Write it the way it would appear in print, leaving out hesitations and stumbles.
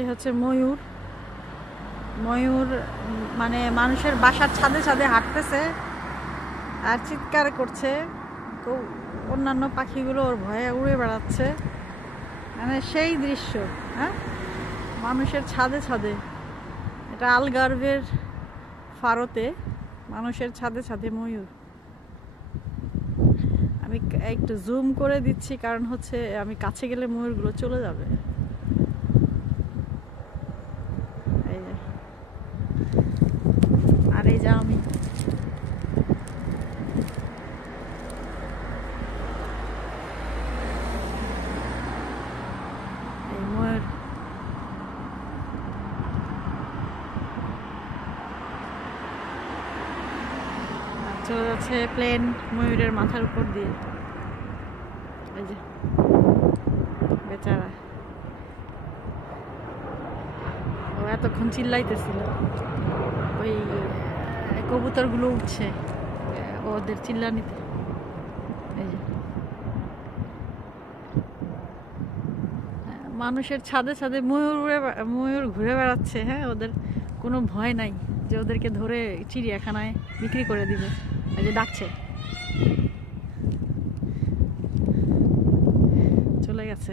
এই হচ্ছে ময়ূর। ময়ূর মানে মানুষের বাসার ছাদে ছাদে হাঁটতেছে আর চিৎকার করছে। অন্যান্য পাখিগুলো ওর ভয়ে উড়ে বেড়াচ্ছে। মানে সেই দৃশ্য। হ্যাঁ, মানুষের ছাদে ছাদে, এটা আলগার্ভের ফারোতে মানুষের ছাদে ছাদে ময়ূর। আমি একটু জুম করে দিচ্ছি কারণ হচ্ছে আমি কাছে গেলে ময়ূরগুলো চলে যাবে। এই যে, আর এই যে আমি এই ময়ূর চলে যাচ্ছে প্লেন ময়ূরের মাথার উপর দিয়ে। এই যে বেচারা, ও এতক্ষণ চিল্লাইতেছিল, ওই কবুতরগুলো উঠছে ওদের চিল্লানিতে। এই যে মানুষের ছাদে ছাদে ময়ূর ঘুরে বেড়াচ্ছে। হ্যাঁ, ওদের কোনো ভয় নাই যে ওদেরকে ধরে চিড়িয়াখানায় বিক্রি করে দিবে। এই যে ডাকছে, চলে গেছে।